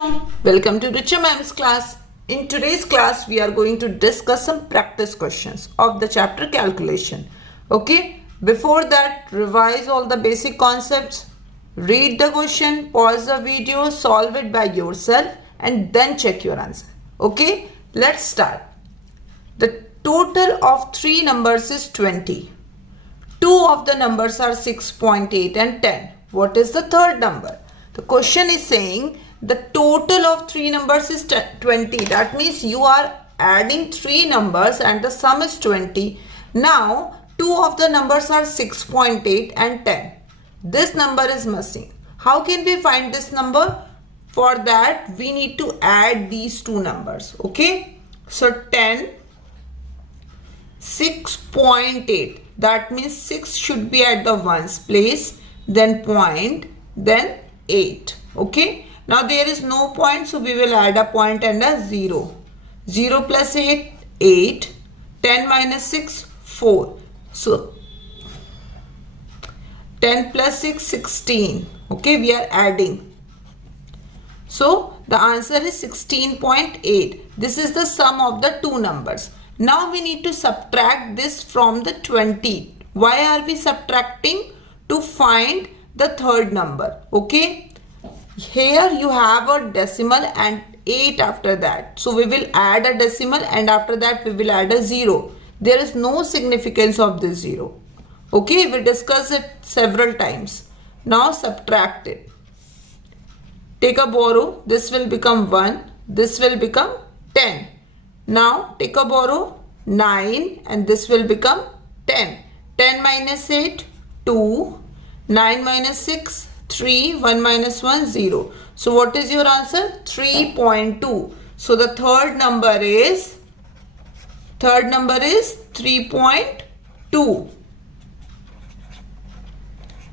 Welcome to Richa Ma'am's class. In today's class, we are going to discuss some practice questions of the chapter calculation. Okay, before that, revise all the basic concepts, read the question, pause the video, solve it by yourself, and then check your answer. Okay, let's start. The total of three numbers is 20. Two of the numbers are 6.8 and 10. What is the third number? The question is saying the total of three numbers is 20. That means you are adding three numbers and the sum is 20. Now, two of the numbers are 6.8 and 10. This number is missing. How can we find this number? For that, we need to add these two numbers. Okay. So, 10, 6.8. That means 6 should be at the ones place, then point, then 8. Okay. Now there is no point, so we will add a point and a 0. 0 plus 8, 8. 10 minus 6, 4. So 10 plus 6, 16. Okay, we are adding. So the answer is 16.8. This is the sum of the two numbers. Now we need to subtract this from the 20. Why are we subtracting? To find the third number. Okay. Here you have a decimal and 8 after that. So we will add a decimal and after that we will add a 0. There is no significance of this 0. Okay, we discussed it several times. Now subtract it. Take a borrow. This will become 1. This will become 10. Now take a borrow 9 and this will become 10. 10 minus 8, 2. 9 minus 6, 3, 1 minus 1, 0. So what is your answer? 3.2. So the third number is 3.2.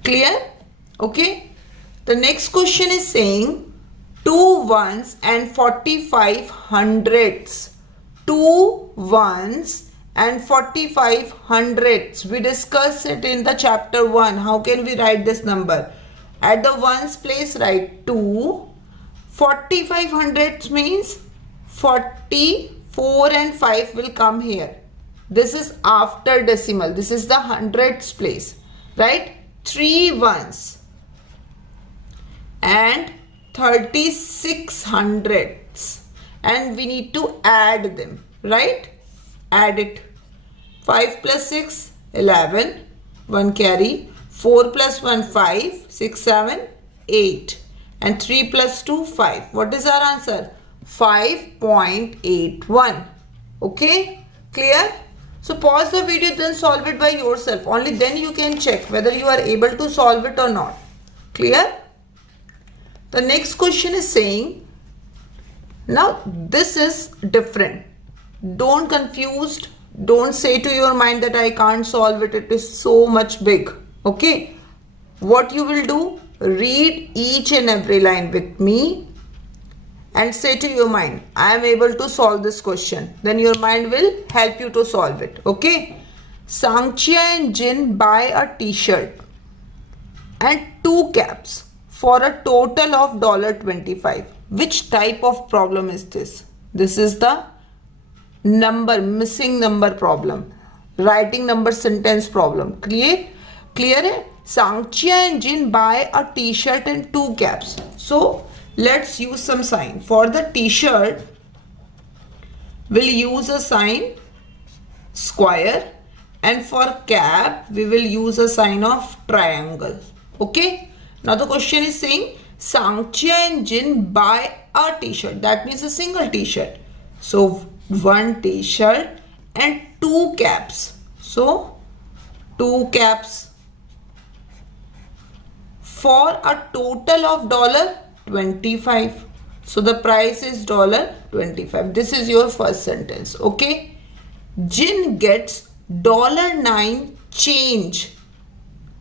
Clear? Okay. The next question is saying 2 ones and 45 hundredths. 2 ones and 45 hundredths. We discussed it in the chapter 1. How can we write this number? At the ones place, write 2. 45 hundredths means 44 and 5 will come here. This is after decimal. This is the hundredths place. Right? 3 ones and 36 hundredths. And we need to add them. Right? Add it. 5 plus 6, 11. 1 carry. 4 plus 1, 5, 6, 7, 8 and 3 plus 2, 5. What is our answer? 5.81. Okay, clear? So pause the video, then solve it by yourself. Only then you can check whether you are able to solve it or not. Clear? The next question is saying, now this is different. Don't confused. Don't say to your mind that I can't solve it. It is so much big. Okay, what you will do, read each and every line with me and say to your mind, I am able to solve this question. Then your mind will help you to solve it. Okay, Sangchia and Jin buy a t-shirt and 2 caps for a total of $25. Which type of problem is this? This is the missing number problem, writing number sentence problem. Clear है? Sangchia and Jin buy a t-shirt and 2 caps. So let's use some sign. For the t-shirt, we'll use a sign square, and for cap, we will use a sign of triangle. Okay. Now the question is saying Sangchia and Jin buy a t-shirt. That means a single t-shirt. So 1 t-shirt and 2 caps. So 2 caps for a total of $25. So the price is $25. This is your first sentence. Okay. Jin gets $9 change.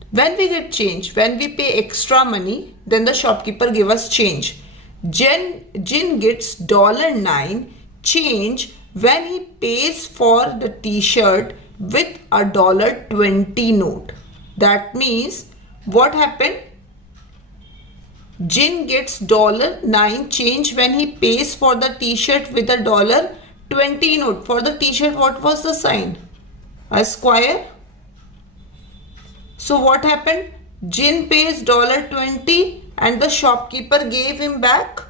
When we get change, when we pay extra money, then the shopkeeper give us change. Jin gets $9 change when he pays for the t-shirt with a $20 note. That means what happened? Jin gets $9 change when he pays for the t-shirt with a $20 note. For the t-shirt, what was the sign? A square. So what happened? Jin pays $20 and the shopkeeper gave him back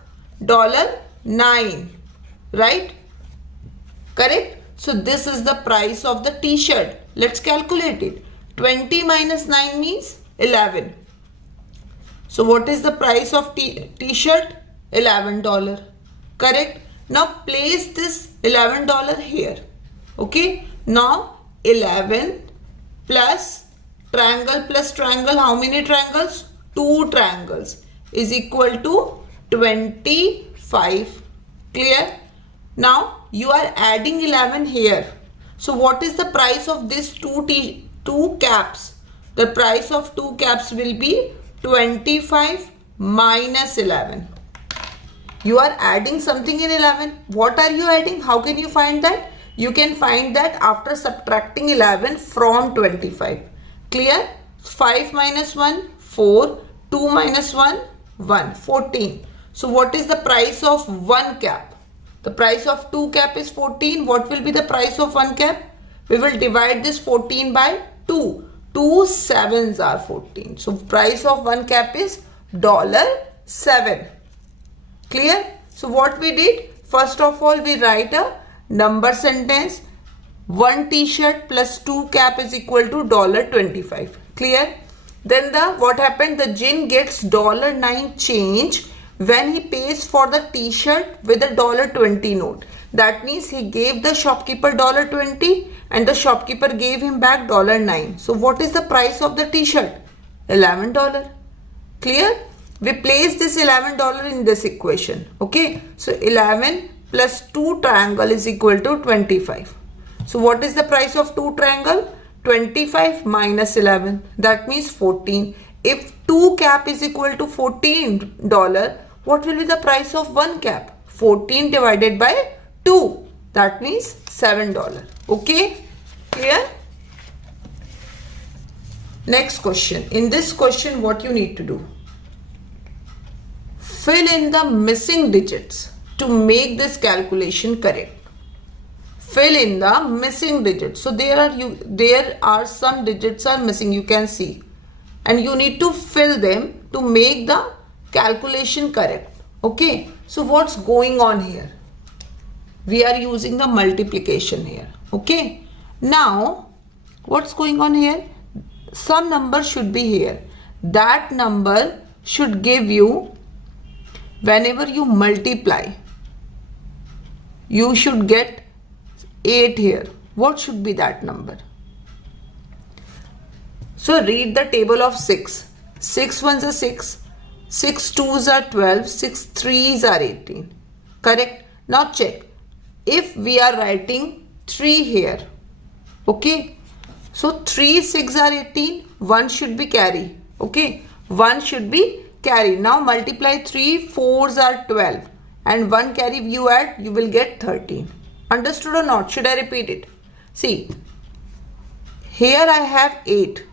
$9. Right? Correct? So this is the price of the t-shirt. Let's calculate it. 20 minus 9 means 11. So what is the price of t-shirt? $11. Correct? Now place this $11 here. Okay? Now 11 plus triangle, how many triangles? 2 triangles is equal to 25. Clear? Now you are adding 11 here. So what is the price of this two caps? The price of 2 caps will be 25 minus 11. You are adding something in 11. What are you adding? How can you find that? You can find that after subtracting 11 from 25. Clear? 5 minus 1, 4. 2 minus 1, 1. 14. So what is the price of 1 cap? The price of 2 cap is 14. What will be the price of 1 cap? We will divide this 14 by 2. 2 7s are 14. So price of 1 cap is $7. Clear? So what we did? First of all, we write a number sentence. 1 t-shirt plus 2 cap is equal to $25. Clear? Then what happened? The Jin gets $9 change when he pays for the t-shirt with a $20 note. That means he gave the shopkeeper $20 and the shopkeeper gave him back $9. So what is the price of the t-shirt? $11. Clear? We place this $11 in this equation. Okay. So 11 plus 2 triangle is equal to 25. So what is the price of 2 triangle? 25 minus 11. That means 14. If 2 cap is equal to $14, what will be the price of 1 cap? 14 divided by 2. That means $7. Okay? Clear? Next question. In this question, what you need to do? Fill in the missing digits to make this calculation correct. Fill in the missing digits. So there are some digits are missing, you can see. And you need to fill them to make the calculation correct. Okay. So what's going on here? We are using the multiplication here. Okay. Now, what's going on here? Some number should be here. That number should give you, whenever you multiply, you should get 8 here. What should be that number? So read the table of 6. 6 ones are 6. 6 twos are 12. 6 threes are 18. Correct? Now check. If we are writing 3 here. Okay. So 3 6 are 18. 1 should be carry. Okay. 1 should be carry. Now multiply 3 4s are 12. And 1 carry you add, you will get 13. Understood or not? Should I repeat it? See. Here I have 8.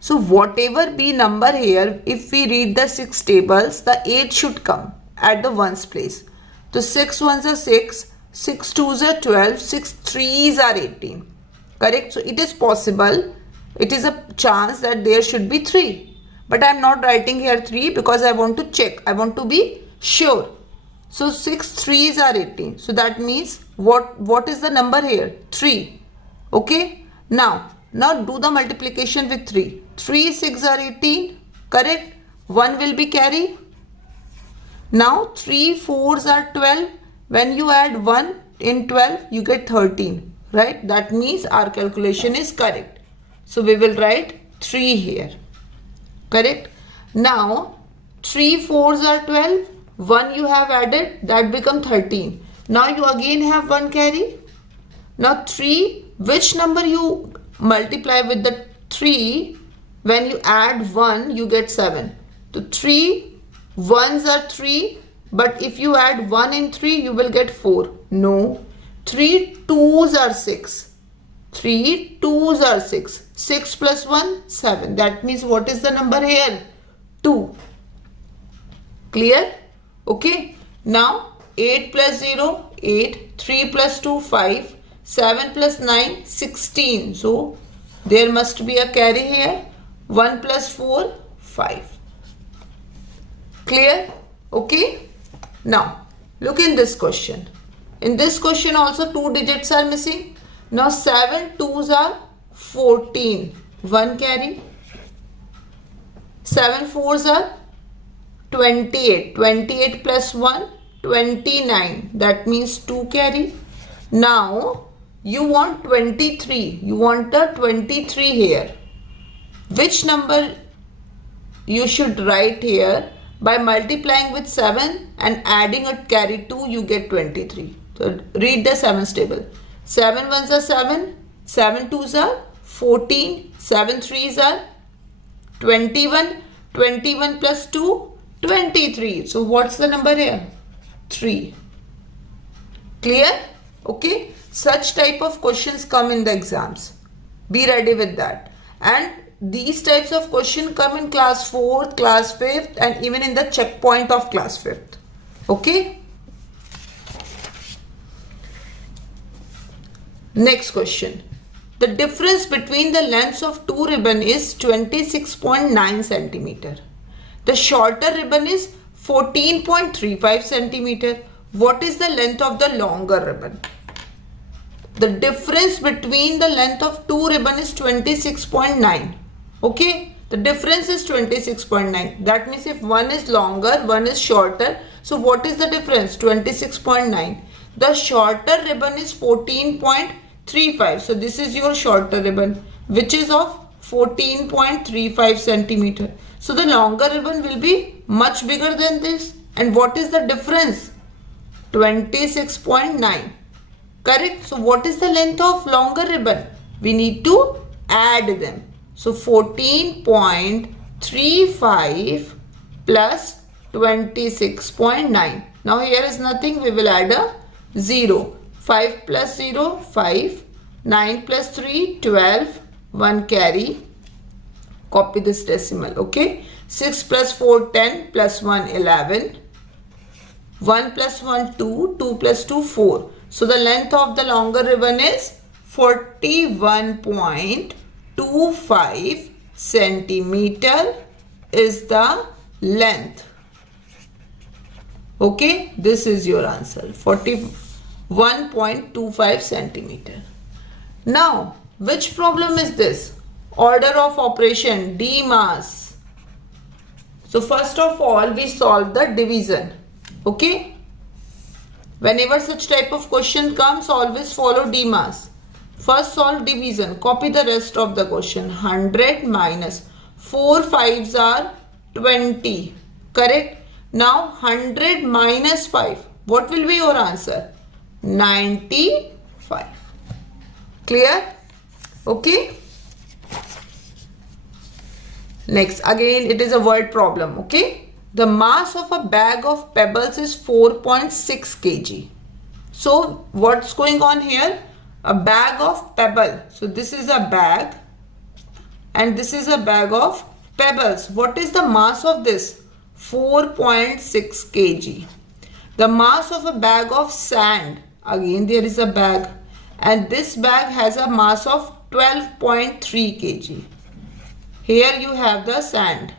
So whatever be number here, if we read the 6 tables, the 8 should come at the ones place. So 6 ones are 6, 6 twos are 12, 6 threes are 18. Correct? So it is possible, it is a chance that there should be 3. But I am not writing here 3 because I want to check. I want to be sure. So 6 threes are 18. So that means what is the number here? 3. Okay? Now do the multiplication with 3. 3 6 are 18. Correct? 1 will be carry. Now 3 4s are 12. When you add 1 in 12, you get 13. Right? That means our calculation is correct. So we will write 3 here. Correct? Now 3 4s are 12. 1 you have added, that become 13. Now you again have 1 carry. Now 3, which number you multiply with the 3, when you add 1 you get 7. So 3 1s are 3, but if you add 1 in 3 you will get 4. No. 3 2s are 6. 3 2s are 6. 6 plus 1 7. That means what is the number here? 2. Clear? Okay. Now 8 plus 0, 8, 3 plus 2, 5, 7 plus 9, 16. So there must be a carry here. 1 plus 4, 5. Clear? Okay. Now look in this question. In this question also 2 digits are missing. Now 7 2s are 14. 1 carry. 7 4s are 28. 28 plus 1, 29. That means 2 carry. Now you want 23. You want the 23 here. Which number you should write here? By multiplying with 7 and adding a carry 2, you get 23. So read the 7's table. 7 1s are 7. 7 2s are 14. 7 3s are 21. 21 plus 2, 23. So what's the number here? 3. Clear? Okay. Such type of questions come in the exams. Be ready with that. And these types of questions come in class 4th, class 5th and even in the checkpoint of class 5th. Okay. Next question. The difference between the lengths of two ribbons is 26.9 centimeter. The shorter ribbon is 14.35 centimeter. What is the length of the longer ribbon? The difference between the length of two ribbons is 26.9. Okay, the difference is 26.9. That means if one is longer, one is shorter. So what is the difference? 26.9. The shorter ribbon is 14.35. So this is your shorter ribbon, which is of 14.35 centimeter. So the longer ribbon will be much bigger than this. And what is the difference? 26.9. Correct. So what is the length of longer ribbon? We need to add them. So 14.35 plus 26.9. Now here is nothing. We will add a 0. 5 plus 0, 5. 9 plus 3, 12. 1 carry. Copy this decimal. Okay. 6 plus 4, 10. Plus 1, 11. 1 plus 1, 2. 2 plus 2, 4. So the length of the longer ribbon is 41.25 centimeter is the length. Okay, this is your answer, 41.25 centimeter. Now, which problem is this? Order of operation, DMAS. So first of all, we solve the division. Okay. Whenever such type of question comes, always follow DMAS. First solve division. Copy the rest of the question. 100 minus 4 5s are 20. Correct? Now 100 minus 5. What will be your answer? 95. Clear? Okay. Next, again it is a word problem. Okay. The mass of a bag of pebbles is 4.6 kg. So what's going on here? A bag of pebble. So this is a bag and this is a bag of pebbles. What is the mass of this? 4.6 kg. The mass of a bag of sand. Again there is a bag and this bag has a mass of 12.3 kg. Here you have the sand.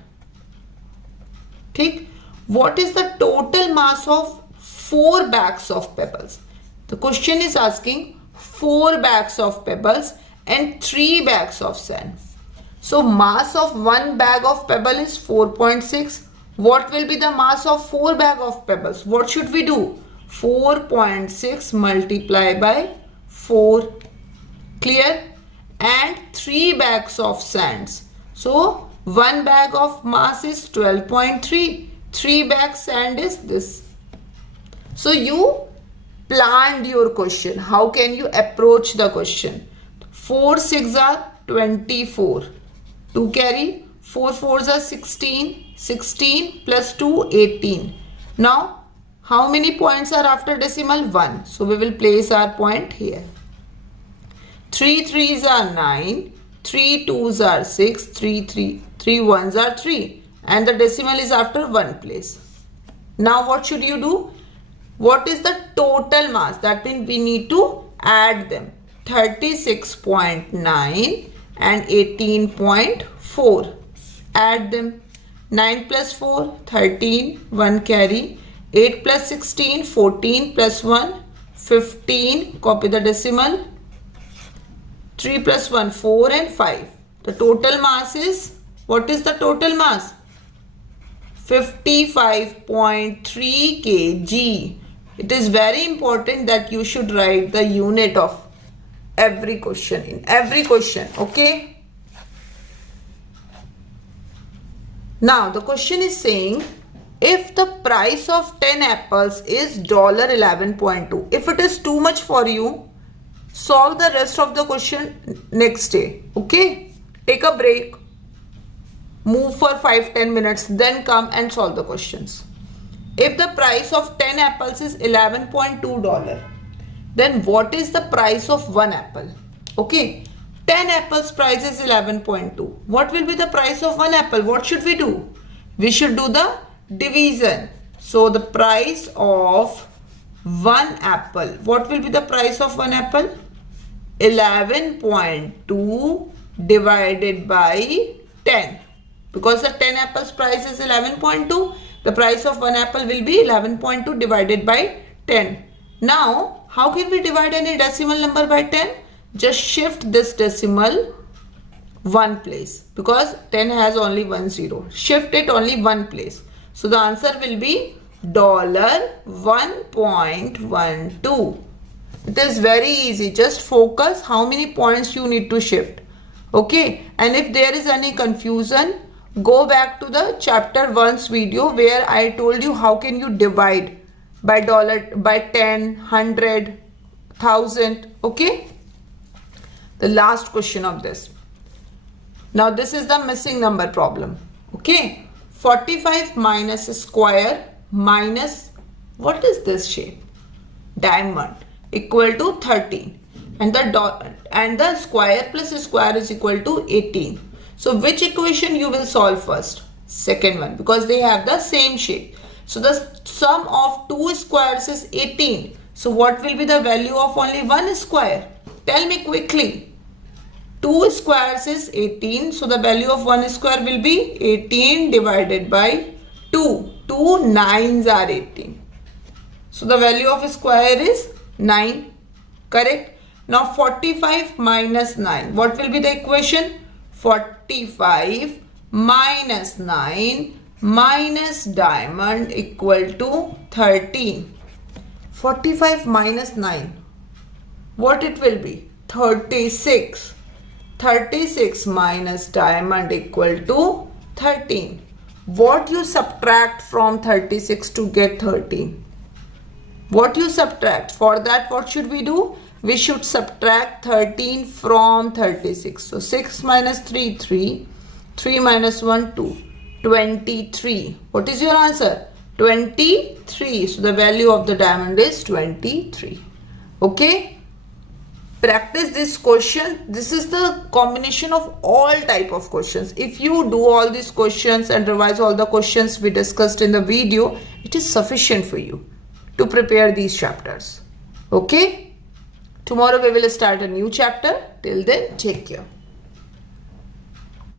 Okay. What is the total mass of 4 bags of pebbles? The question is asking 4 bags of pebbles and 3 bags of sand. So mass of 1 bag of pebble is 4.6. What will be the mass of 4 bag of pebbles? What should we do? 4.6 multiplied by 4. Clear? And 3 bags of sands. So 1 bag of mass is 12.3. 3 bags sand is this. So you planned your question. How can you approach the question? 4 6 are 24. 2 carry. 4 4s are 16. 16 plus 2 18. Now how many points are after decimal? 1. So we will place our point here. 3 3s are 9. 3 2s are 6. 3 1s are 3. And the decimal is after 1 place. Now what should you do? What is the total mass? That means we need to add them. 36.9 and 18.4. Add them. 9 plus 4, 13, 1 carry. 8 plus 16, 14 plus 1, 15. Copy the decimal. 3 plus 1, 4 and 5. The total mass is, what is the total mass? 55.3 kg. It is very important that you should write the unit of every question in every question. Okay. Now the question is saying, if the price of 10 apples is $11.2, if it is too much for you, solve the rest of the question next day. Okay. Take a break. Move for 5-10 minutes, then come and solve the questions. If the price of 10 apples is $11.2, then what is the price of 1 apple? Okay, 10 apples price is 11.2. What will be the price of 1 apple? What should we do? We should do the division. So the price of 1 apple, what will be the price of 1 apple? 11.2 divided by 10. Because the 10 apples price is 11.2, the price of 1 apple will be 11.2 divided by 10. Now, how can we divide any decimal number by 10? Just shift this decimal one place, because 10 has only one zero. Shift it only one place. So the answer will be $1.12. It is very easy. Just focus how many points you need to shift. Okay. And if there is any confusion, go back to the chapter 1's video where I told you how can you divide by $, by 10, 100, 1000. Okay. The last question of this. Now this is the missing number problem. Okay. 45 minus square minus, what is this shape? Diamond, equal to 13. And the square plus square is equal to 18. So which equation you will solve first? Second one, because they have the same shape. So the sum of two squares is 18. So what will be the value of only one square? Tell me quickly. 2 squares is 18. So the value of 1 square will be 18 divided by 2. 2 9s are 18. So the value of a square is 9. Correct? Now 45 minus 9. What will be the equation? 45 minus 9 minus diamond equal to 13. 45 minus 9. What it will be? 36. 36 minus diamond equal to 13. What you subtract from 36 to get 13? What you subtract? For that, what should we do? We should subtract 13 from 36. So 6 minus 3, 3. 3 minus 1, 2. 23. What is your answer? 23. So the value of the diamond is 23. Okay. Practice this question. This is the combination of all type of questions. If you do all these questions and revise all the questions we discussed in the video, it is sufficient for you to prepare these chapters. Okay. Tomorrow we will start a new chapter. Till then, take care.